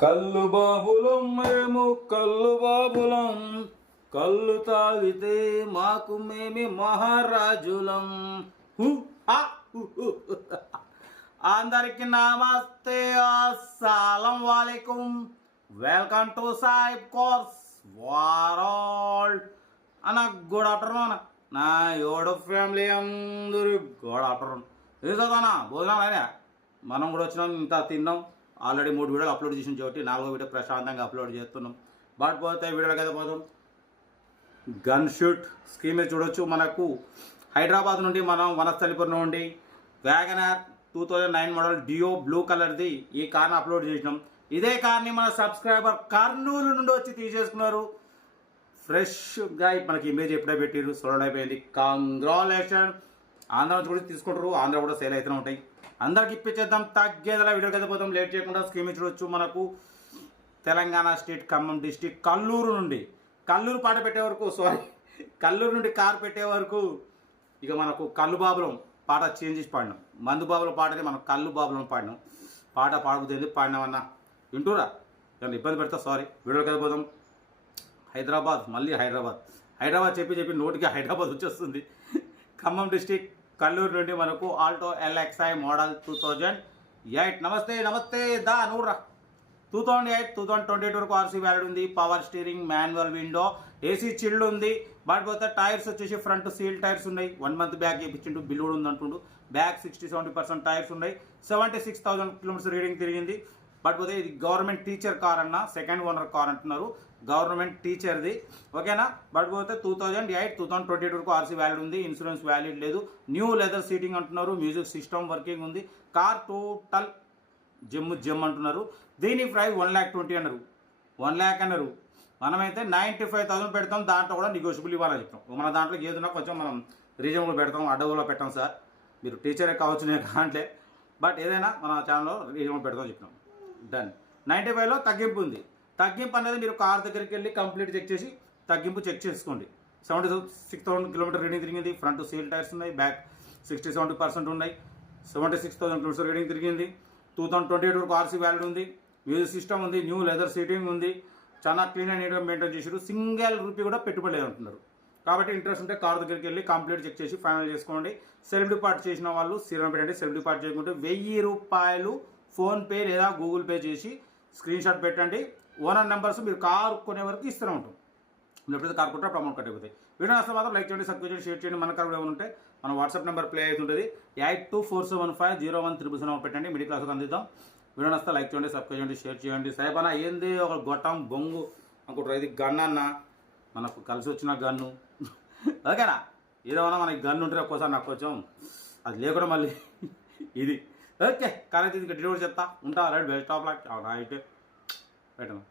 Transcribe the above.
కళ్ళు బాబులం మేము కళ్ళు బాబులం. కళ్ళు తాగితే మాకు మేమి మహారాజులం. అందరికి నమస్తే అస్సలం వాలేకుం. వెల్కమ్ టు సాయిబ్ కోర్స్ వారాల్. అన్న గుడ్ ఆఫ్టర్నూన్ నా ఏడు ఫ్యామిలీ అందరూ గుడ్ ఆఫ్టర్నూన్ ఏం చదువుతానా భోజనం అయినా మనం కూడా వచ్చినాం ఇంత తిన్నాం. ఆల్రెడీ మూడు వీడియోలు అప్లోడ్ చేసిన చోటి నాలుగో వీడియో ప్రశాంతంగా అప్లోడ్ చేస్తున్నాం. బాట్ పోతే వీడియోలు కదా పోదాం. గన్ షూట్ స్కీమ్ మీద చూడొచ్చు. మనకు హైదరాబాద్ నుండి మనం వనస్థలిపురం నుండి WagonR two thousand nine model డియో బ్లూ కలర్ది ఈ కార్ని అప్లోడ్ చేసినాం. ఇదే కార్ని మన సబ్స్క్రైబర్ కర్నూలు నుండి వచ్చి తీసేసుకున్నారు. ఫ్రెష్గా మనకి ఇమేజ్ ఎప్పుడే పెట్టారు సోల్డ్ అయిపోయింది. కంగ్రాలేషన్ ఆంధ్ర నుంచి కూడా తీసుకుంటారు. ఆంధ్ర కూడా సేల్ అవుతూనే ఉంటాయి. అందరికి ఇప్పించేద్దాం. తగ్గేదలా వీడియో కదా పోతాం లేట్ చేయకుండా స్కీమ్ చూడొచ్చు. మనకు తెలంగాణ స్టేట్ ఖమ్మం డిస్టిక్ కల్లూరు నుండి. కల్లూరు పాట పెట్టే వరకు సారీ కల్లూరు నుండి కారు పెట్టే వరకు ఇక మనకు కల్లు బాబులం పాట చేంజ్ చేసి పాడినాం. మందు బాబుల పాటని మనం కల్లు బాబులం పాడినాం. పాట పాడబుద్ది పాడినామన్నా వింటూరా కానీ ఇబ్బంది పెడతా? సారీ వీడియో కదా పోదాం. హైదరాబాద్ మళ్ళీ హైదరాబాద్. హైదరాబాద్ చెప్పి చెప్పి నోటికి హైదరాబాద్ వచ్చేస్తుంది. ఖమ్మం డిస్టిక్ కల్లూరు నుండి మనకు Alto LXI model two thousand eight. నమస్తే నమస్తే దా నూర్రా two thousand eight two thousand twenty two వరకు ఆర్సీ వ్యాలిడ్ ఉంది. Power steering manual window AC chilled ఉంది. బట్ పోతే టైర్స్ వచ్చేసి ఫ్రంట్ సీల్ టైర్స్ ఉన్నాయి. వన్ మంత్ బ్యాక్ ఇప్పించిండు బిల్ కూడా ఉంది అంటుండు back sixty seventy percent tyres ఉన్నాయి. Seventy six thousand kilometres reading తిరిగింది. బట్ పోతే ఇది గవర్నమెంట్ టీచర్ కార్ అన్న సెకండ్ ఓనర్ కార్ అంటున్నారు. గవర్నమెంట్ టీచర్ది. ఓకేనా? బట్ పోతే two thousand eight two thousand twenty two వరకు ఆర్సీ వ్యాలిడ్ ఉంది ఇన్సూరెన్స్ వ్యాలిడ్ లేదు. న్యూ లెదర్ సీటింగ్ అంటున్నారు మ్యూజిక్ సిస్టమ్ వర్కింగ్ ఉంది. కార్ టోటల్ జిమ్ జిమ్ అంటున్నారు. దీని ప్రైస్ వన్ ల్యాక్ ట్వంటీ అన్నారు. వన్ ల్యాక్ అన్నారు. మనమైతే నైంటీ ఫైవ్ థౌసండ్ పెడతాం దాంట్లో కూడా నెగోషియబుల్ ఇవ్వాలని చెప్తాం. మన దాంట్లో ఏదైనా కొంచెం మనం రీజనబుల్ పెడతాం అడవులో పెట్టాం సార్. మీరు టీచరే కావచ్చు నేను కాంట్లే బట్ ఏదైనా మన ఛానల్లో రీజనబుల్ పెడతాం చెప్తాం డన్ నైంటీ ఫైవ్లో తగ్గింపు ఉంది. తగ్గింపు అనేది మీరు కార్ దగ్గరికి వెళ్ళి కంప్లీట్ చెక్ చేసి తగ్గింపు చెక్ చేసుకోండి. Seventy six thousand kilometre reading తిరిగింది. ఫ్రంట్ సీల్ టైర్స్ ఉన్నాయి. బ్యాక్ సిక్స్టీ సెవెంటీ పర్సెంట్ ఉన్నాయి. Seventy six thousand kilometre reading తిరిగింది. టూ థౌసండ్ ట్వంటీ ఎయిట్ వరకు ఆర్సీ వ్యాలిడ్ ఉంది. మ్యూజిక్ సిస్టమ్ ఉంది. న్యూ లెదర్ సీటింగ్ ఉంది. చాలా క్లీన్ అండ్ నీట్గా మెయింటైన్ చేసారు సింగిల్ రూపీ కూడా పెట్టుబడి లేదు అంటున్నారు కాబట్టి ఇంట్రెస్ట్ ఉంటే కార్ దగ్గరికి వెళ్ళి కంప్లీట్ చెక్ చేసి ఫైనల్ చేసుకోండి. సెల్ఫ్ డిపార్ట్ చేసిన వాళ్ళు సీరం పెట్టండి. సెల్ఫ్ డిపార్ట్ చేయకుంటే వెయ్యి రూపాయలు ఫోన్పే లేదా గూగుల్ పే చేసి స్క్రీన్ షాట్ పెట్టండి. ఓనర్ నెంబర్స్ మీరు కారు కొనే వరకు ఇస్తూనే ఉంటాం. ఎప్పుడైతే కారు కొంటే అప్పుడు అమౌంట్ కట్ అయిపోతాయి. వీడియో నష్టం మాత్రం లైక్ చేయండి సబ్స్క్రైబ్ చేయండి షేర్ చేయండి. మన కారు ఏమైనా ఉంటే మన వాట్సాప్ నెంబర్ ప్లే అవుతుంటుంది. Eight two four seven five zero one triple seven పెట్టండి మిడిల్ క్లాస్కి అందిద్దాం. వీడియో నష్టం లైక్ చేయండి సబ్స్క్రైబ్ చేయండి షేర్ చేయండి. సైబానా ఏంది ఒక గొట్టం బొంగు? అనుకుంటారు. ఇది గన్ అన్న. మనకు కలిసి వచ్చిన గన్ను. ఓకేనా? ఏదేమన్నా మనకి గన్ను ఉంటే ఒక్కోసారి నాకు కొంచెం అది లేకుండా మళ్ళీ ఇది. ఓకే కానీ ఇంకా డెలివరీ చెప్తా. ఉంటా రైట్ బెస్ట్ ఆఫ్ లాక్. అవునా అయితే పెట్టను?